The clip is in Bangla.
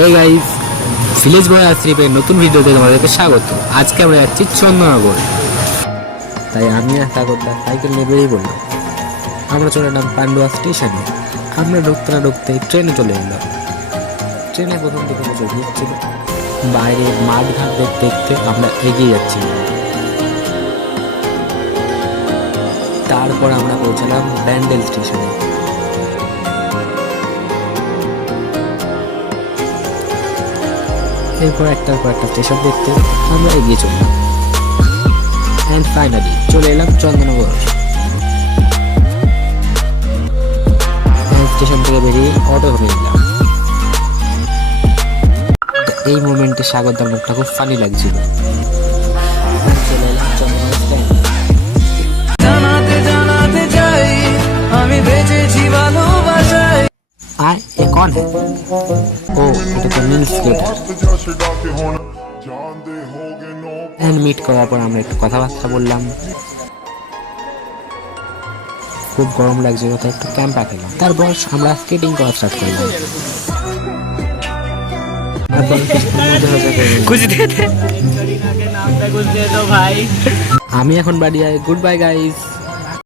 হে গাইস, ভিলেজ বয় আশ্রিপের নতুন ভিডিওতে তোমাদেরকে স্বাগত। আজকে আমরা যাচ্ছি চন্দননগর। তাই আমি আর সাগরদা সাইকেল নিয়ে বেরিয়ে পড়লাম। আমরা চলে এলাম পান্ডুয়া স্টেশনে। আমরা ঢুকতে না ঢুকতেই ট্রেনে চলে এলো। ট্রেনে প্রথম দিকে প্রচুর ভিড় ছিল। বাইরে মাঠঘাট দেখতে দেখতে আমরা এগিয়ে যাচ্ছি। তারপর আমরা পৌঁছালাম ব্যান্ডেল স্টেশনে। এরপর একটার পর একটা স্টেশন দেখতে আমরা এগিয়ে চললাম। অ্যান্ড ফাইনালি চলে এলাম চন্দননগর। স্টেশন থেকে বেরিয়ে অটো ধরে নিলাম। এই মোমেন্টে সাগরদার মুখটা খুব ফানি লাগছিল। চলে এলাম চন্দননগর স্ট্যান্ড। আর এ কন হ্যাঁ? ও, এটা তো মিল স্কেটার। এন্ড মিট করার পর আমরা একটু কথাবার্তা বললাম। খুব গরম লাগছিল তাই একটু ক্যাম্পা খেলাম। তারপর আমরা স্কেটিং করা স্টার্ট করলাম। আমি এখন বাড়ি যাই। Good bye guys.